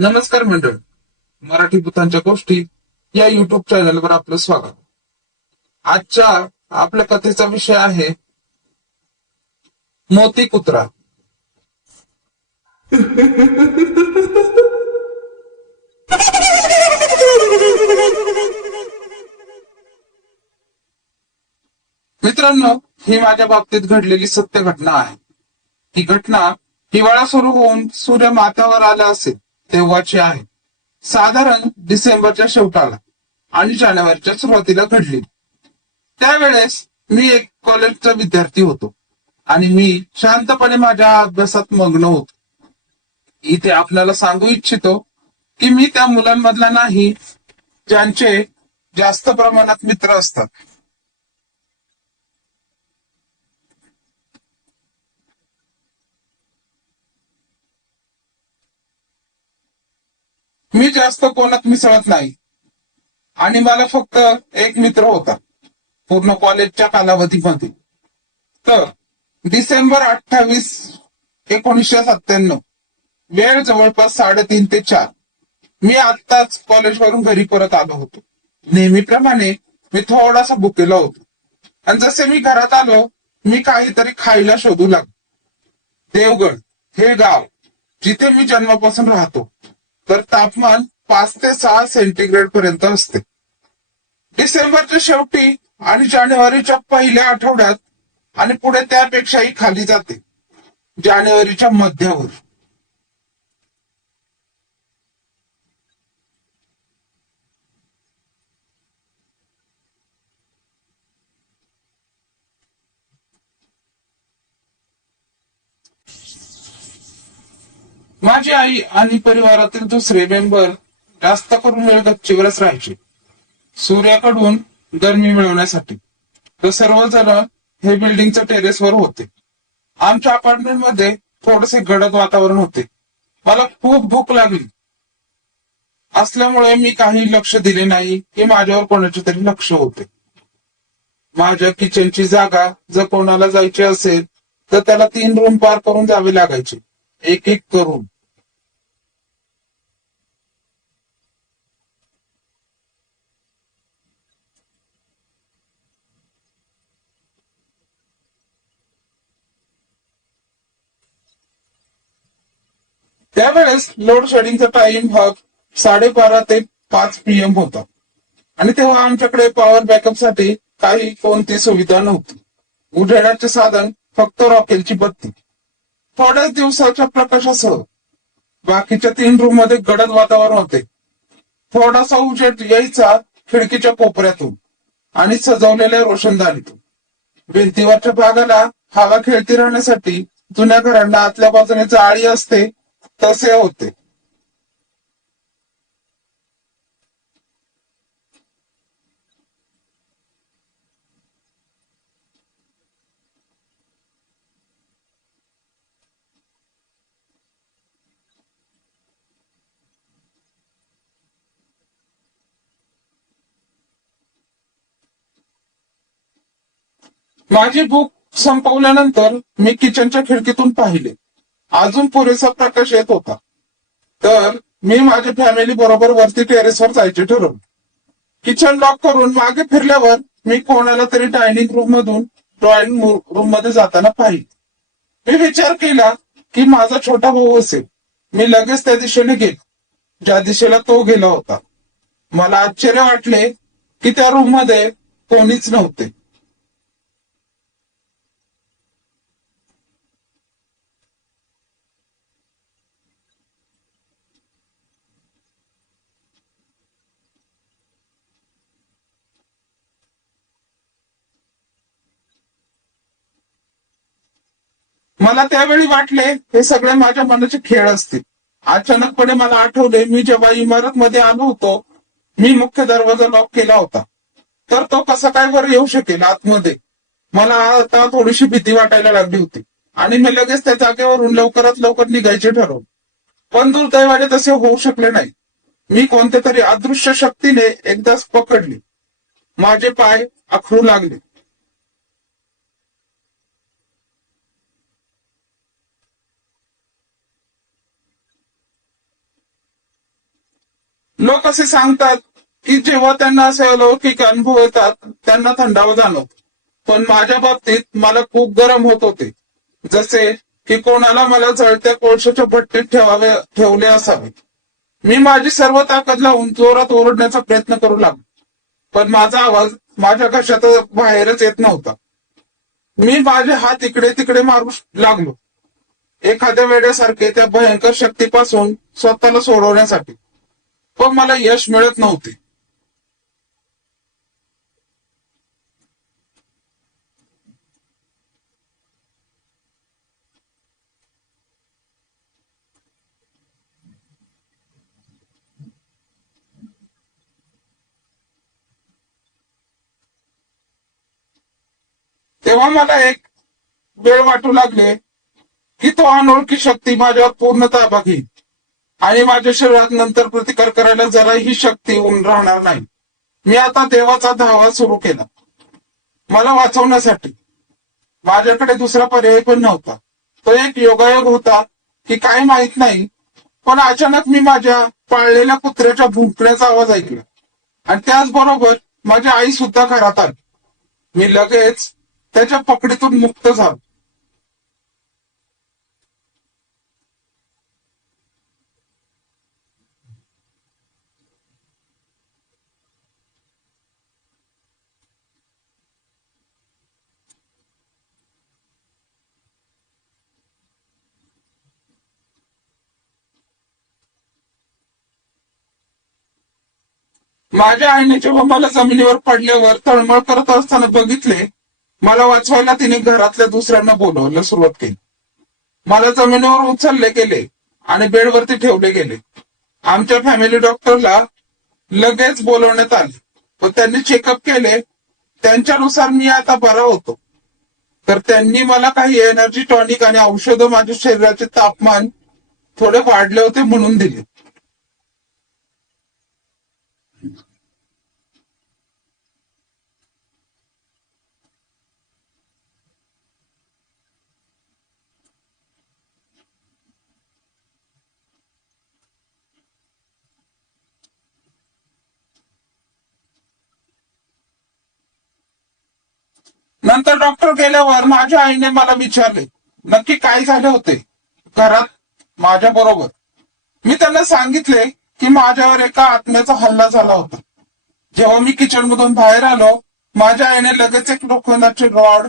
नमस्कार मंडळ. मराठी भूतांच्या गोष्टी या युट्यूब चॅनलवर आपलं स्वागत. आजच्या आपल्या कथेचा विषय आहे मोती कुत्रा. मित्रांनो, ही माझ्या बाबतीत घडलेली सत्य घटना आहे. ही घटना हिवाळा सुरू होऊन सूर्य माथ्यावर आला असेल तेव्हाची आहे. साधारण डिसेंबरच्या शेवटाला आणि जानेवारीच्या सुरुवातीला घडली. त्यावेळेस मी एक कॉलेजचा विद्यार्थी होतो आणि मी शांतपणे माझ्या अभ्यासात मग्न होतो. इथे आपल्याला सांगू इच्छितो की मी त्या मुलांमधला नाही ज्यांचे जास्त प्रमाणात मित्र असतात. मी जास्त कोणात मिसळत नाही आणि मला फक्त एक मित्र होता पूर्ण कॉलेजच्या कालावधीमध्ये. तर डिसेंबर 28, 1997, वेळ जवळपास 3:30 ते 4. मी आत्ताच कॉलेजवरून घरी परत आलो होतो. नेहमीप्रमाणे मी थोडासा भुकेला होतो आणि जसे मी घरात आलो मी काहीतरी खायला शोधू लागलो. देवगड हे गाव जिथे मी जन्मापासून राहतो तर तापमान 5 ते 6 सेंटीग्रेड पर्यंत असते. डिसेंबरच्या शेवटी आणि जानेवारीच्या पहिल्या आठवड्यात आणि पुढे त्यापेक्षाही खाली जाते जानेवारीच्या मध्यावर. माझी आई आणि परिवारातील दुसरे मेंबर जास्त करून वेळ गच्चीवरच राहायचे सूर्याकडून गरमी मिळवण्यासाठी. तर सर्वजण हे बिल्डिंगच्या टेरेसवर होते. आमच्या अपार्टमेंट मध्ये थोडेसे गडद वातावरण होते. मला खूप भूक लागली असल्यामुळे मी काही लक्ष दिले नाही की माझ्यावर कोणाचे तरी लक्ष होते. माझ्या किचनची जागा जर कोणाला जायची असेल तर त्याला 3 रूम पार करून जावे लागायचे, एक एक करून. त्यावेळेस लोड शेडिंगचा टाइम हा 12:30 ते 5 PM होता आणि तेव्हा आमच्याकडे पॉवर बॅकअप साठी काही कोणती सुविधा नव्हती. उजेडाचे साधन फक्त रॉकेलची बत्ती. थोड्याच दिवसाच्या प्रकाशासह बाकीच्या 3 रूम मध्ये गडद वातावरण होते. थोडासा उजेड यायचा खिडकीच्या कोपऱ्यातून आणि सजवलेल्या रोशनदारीतून. भिंतीवरच्या भागाला हवा खेळती राहण्यासाठी जुन्या घरांना आतल्या बाजूने जाळी असते तसे होते. माझी भूक संपवल्यानंतर मी किचनच्या खिडकीतून पाहिले. अजून पुरेसा प्रकाश येत होता. तर मी माझ्या फॅमिली बरोबर वरती टेरेसवर जायचे ठरवले. किचन लॉक करून मागे फिरल्यावर मी कोणाला तरी डायनिंग रूम मधून ड्रॉइंग रूम मध्ये जाताना पाहिले. मी विचार केला की माझा छोटा भाऊ असेल. मी लगेच त्या दिशेने गेलो ज्या दिशेला तो गेला होता. मला आश्चर्य वाटले की त्या रूम मध्ये कोणीच नव्हते. मला त्यावेळी वाटले हे सगळे माझ्या मनाचे खेळ असतील. अचानकपणे मला आठवले मी जेव्हा इमारत मध्ये आलो होतो मी मुख्य दरवाजा लॉक केला होता. तर तो कसा काय वर येऊ शकेल आतमध्ये. मला आता थोडीशी भीती वाटायला लागली होती आणि मी लगेच त्या जागेवरून लवकरात लवकर निघायचे ठरवले. पण दुर्दैवाने तसे होऊ शकले नाही. मी कोणत्या तरी अदृश्य शक्तीने एकदाच पकडले. माझे पाय आखडू लागले. लोक असे सांगतात की जेव्हा त्यांना असे अलौकिक अनुभव येतात त्यांना थंडावा जाणवतो, पण माझ्या बाबतीत मला खूप गरम होत होते, जसे की कोणाला मला जळत्या कोळशाच्या भट्टीत ठेवले असावे. मी माझी सर्व ताकद लावून जोरात ओरडण्याचा प्रयत्न करू लागलो, पण माझा आवाज माझ्या घशात बाहेरच येत नव्हता. मी माझे हात इकडे तिकडे मारू लागलो, एखाद्या वेड्यासारखे त्या भयंकर शक्तीपासून स्वतःला सोडवण्यासाठी, पण मला यश मिळत नव्हते. तेव्हा मला एक वेळ वाटू लागले की तो अनोळखी शक्ती माझ्यावर पूर्ण ताबा घेईल आणि माझ्या शरीरात नंतर प्रतिकार करायला जराही शक्ती राहणार नाही. मी आता देवाचा धावा सुरू केला मला वाचवण्यासाठी. माझ्याकडे दुसरा पर्याय पण नव्हता. तो एक योगायोग होता की काय माहित नाही, पण अचानक मी माझ्या पाळलेल्या कुत्र्याच्या भुंकण्याचा आवाज ऐकला आणि त्याचबरोबर माझी आई सुद्धा घरात आली. मी लगेच त्याच्या पकडीतून मुक्त झालो. माझ्या आईने जेव्हा मला जमिनीवर पडल्यावर तळमळ करत असताना बघितले, मला वाचवायला तिने घरातल्या दुसऱ्यांना बोलवायला सुरुवात केली. मला जमिनीवर उचलले गेले आणि बेडवरती ठेवले गेले. आमच्या फॅमिली डॉक्टरला लगेच बोलवण्यात आले व त्यांनी चेकअप केले. त्यांच्यानुसार मी आता बरा होतो. तर त्यांनी मला काही एनर्जी टॉनिक आणि औषधं माझ्या शरीराचे तापमान थोडे वाढले होते म्हणून दिले. नंतर डॉक्टर गेल्यावर माझ्या आईने मला विचारले नक्की काय झाले होते घरात माझ्या बरोबर. मी त्यांना सांगितले की माझ्यावर एका आत्म्याचा हल्ला झाला होता. जेव्हा मी किचन मधून बाहेर आलो, माझ्या आईने लगेच एक लोखंडाचे रॉड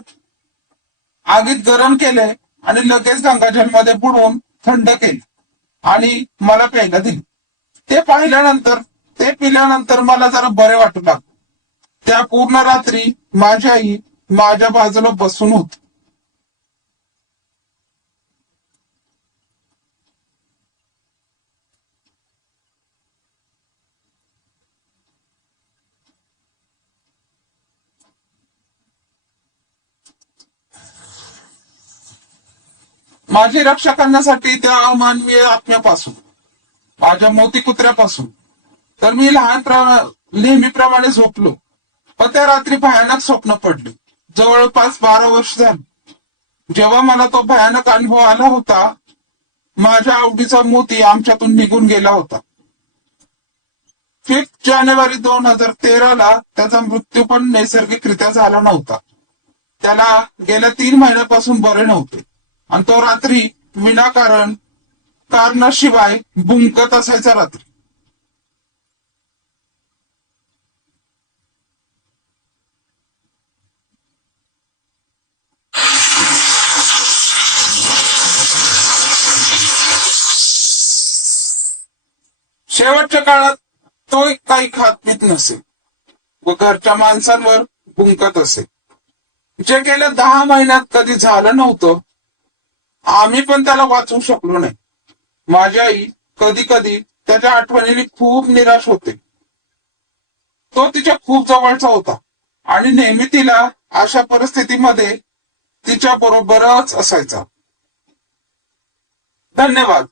आगीत गरम केले आणि लगेच गंगाजलमध्ये बुडवून थंड केले आणि मला प्यायला दिले. ते पाहिल्यानंतर ते पिल्यानंतर मला जरा बरे वाटू लागले. त्या पूर्ण रात्री माझी आई माझ्या बाजूला बसून होती. माझी रक्षा करण्यासाठी त्या अमानवीय आत्म्यापासून, माझ्या मोती कुत्र्यापासून. तर मी नेहमीप्रमाणे झोपलो, पण त्या रात्री भयानक स्वप्न पडले. जवळपास 12 वर्ष झाली. जेव्हा मला तो भयानक अनुभव आला होता, माझ्या आवडीचा मोती आमच्यातून निघून गेला होता. 5 जानेवारी 2013 त्याचा मृत्यू पण नैसर्गिकरित्या झाला नव्हता. त्याला गेल्या 3 महिन्यापासून बरे नव्हते आणि तो रात्री विनाकारण कारणाशिवाय भुंकत असायचा रात्री. शेवटच्या काळात तो काही खात पित नसे व घरच्या माणसांवर भुंकत असे, जे गेल्या 10 महिन्यात कधी झालं नव्हतं. आम्ही पण त्याला वाचवू शकलो नाही. माझी आई कधी कधी त्याच्या आठवणीने खूप निराश होते. तो तिच्या खूप जवळचा होता आणि नेहमी तिला अशा परिस्थितीमध्ये तिच्या बरोबरच असायचा. धन्यवाद.